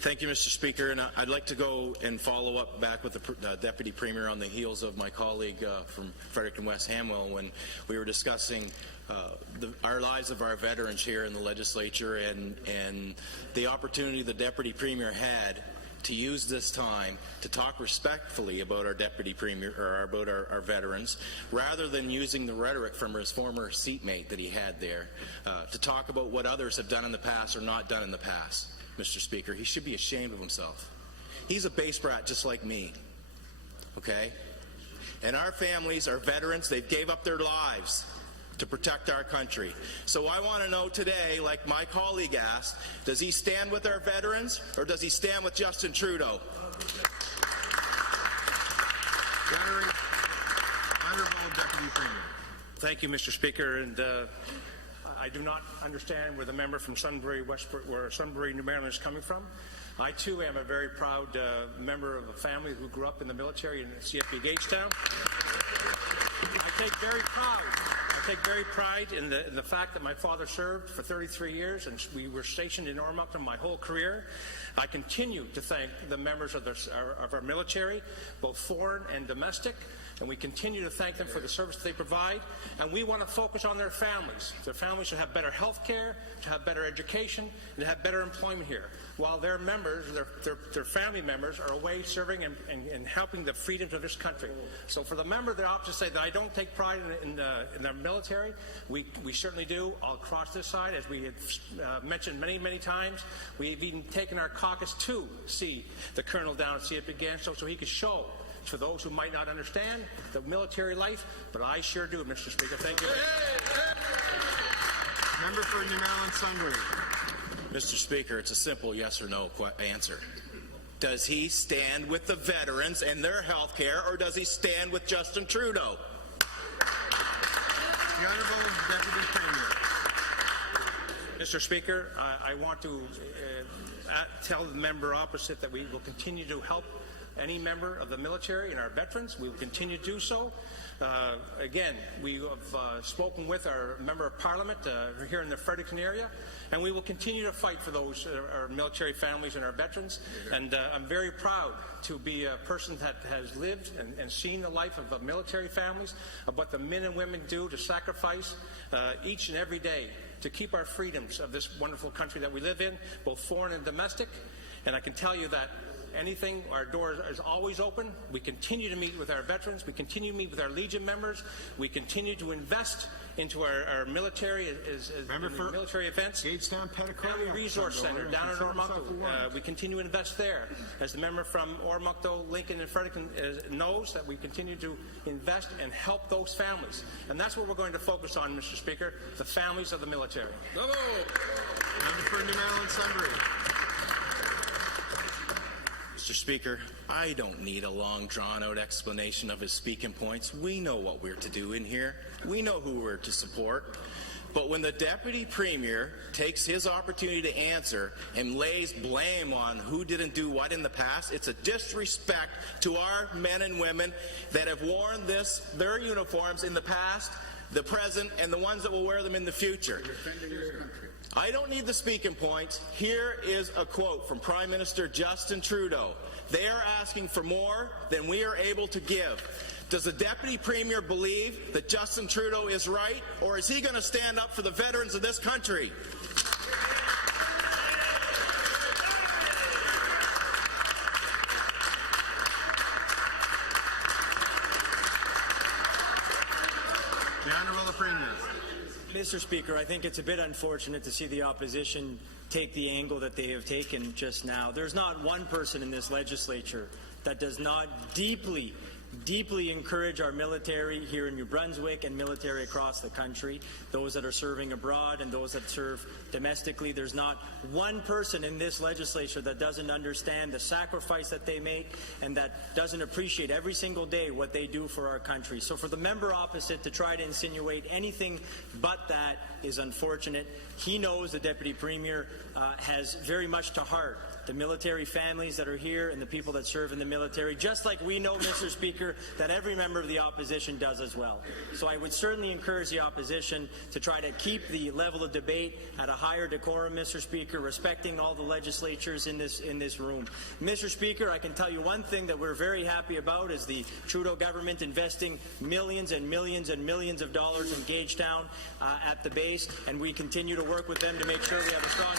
Thank you, Mr. Speaker. And I'd like to go and follow up back with the Deputy Premier on the heels of my colleague from Fredericton West Hamwell when we were discussing our lives of our veterans here in the legislature and the opportunity the Deputy Premier had to use this time to talk respectfully about our Deputy Premier or about our veterans, rather than using the rhetoric from his former seatmate that he had there to talk about what others have done in the past or not done in the past. Mr. Speaker, he should be ashamed of himself. He's a base brat just like me, okay? And our families, our veterans, they gave up their lives to protect our country. So I want to know today, like my colleague asked, does he stand with our veterans or does he stand with Justin Trudeau? Honourable Deputy Premier. Thank you, Mr. Speaker. And I do not understand where the member from Sunbury, where Sunbury, New Maryland is coming from. I, too, am a very proud member of a family who grew up in the military in CFB Gagetown. I take very pride in the fact that my father served for 33 years and we were stationed in Ormoncton my whole career. I continue to thank the members of our military, both foreign and domestic, and we continue to thank them for the service they provide. And we want to focus on their families. Their families should have better health care, to have better education, and to have better employment here, while their members, their family members, are away serving and helping the freedoms of this country. So for the member of the opposite say that I don't take pride in the military, we certainly do all across this side, as we have mentioned many, many times. We've even taken our caucus to see the Colonel down at CFB Gagetown so he could show for those who might not understand the military life, but I sure do, Mr. Speaker. Thank you. Member for New Maryland Sunbury. Mr. Speaker, it's a simple yes or no answer. Does he stand with the veterans and their health care, or does he stand with Justin Trudeau? The Honourable Deputy Premier. Mr. Speaker, I want to tell the member opposite that we will continue to help any member of the military and our veterans. We will continue to do so. Again, we have spoken with our Member of Parliament here in the Fredericton area, and we will continue to fight for those, our military families and our veterans. And I'm very proud to be a person that has lived and seen the life of the military families, of what the men and women do to sacrifice each and every day to keep our freedoms of this wonderful country that we live in, both foreign and domestic. And I can tell you that anything, our door is always open. We continue to meet with our veterans. We continue to meet with our Legion members. We continue to invest into our military military events. Gagetown, Family Resource Center down in Ormoncton. We continue to invest there. As the member from Ormoncton, Lincoln, and Fredericton knows, that we continue to invest and help those families. And that's what we're going to focus on, Mr. Speaker, the families of the military. Member for New Maryland Sunbury. Mr. Speaker, I don't need a long, drawn-out explanation of his speaking points. We know what we're to do in here. We know who we're to support. But when the Deputy Premier takes his opportunity to answer and lays blame on who didn't do what in the past, it's a disrespect to our men and women that have worn their uniforms in the past, the present, and the ones that will wear them in the future. I don't need the speaking points. Here is a quote from Prime Minister Justin Trudeau. They are asking for more than we are able to give. Does the Deputy Premier believe that Justin Trudeau is right, or is he going to stand up for the veterans of this country? The Honourable Premier. Mr. Speaker, I think it's a bit unfortunate to see the opposition take the angle that they have taken just now. There's not one person in this legislature that does not deeply encourage our military here in New Brunswick and military across the country, those that are serving abroad and those that serve domestically. There's not one person in this legislature that doesn't understand the sacrifice that they make and that doesn't appreciate every single day what they do for our country. So for the member opposite to try to insinuate anything but that is unfortunate. He knows the Deputy Premier has very much to heart the military families that are here and the people that serve in the military, just like we know, Mr. Speaker, that every member of the opposition does as well. So I would certainly encourage the opposition to try to keep the level of debate at a higher decorum, Mr. Speaker, respecting all the legislatures in this room. Mr. Speaker, I can tell you one thing that we're very happy about is the Trudeau government investing millions and millions and millions of dollars in Gagetown at the base, and we continue to work with them to make sure we have a strong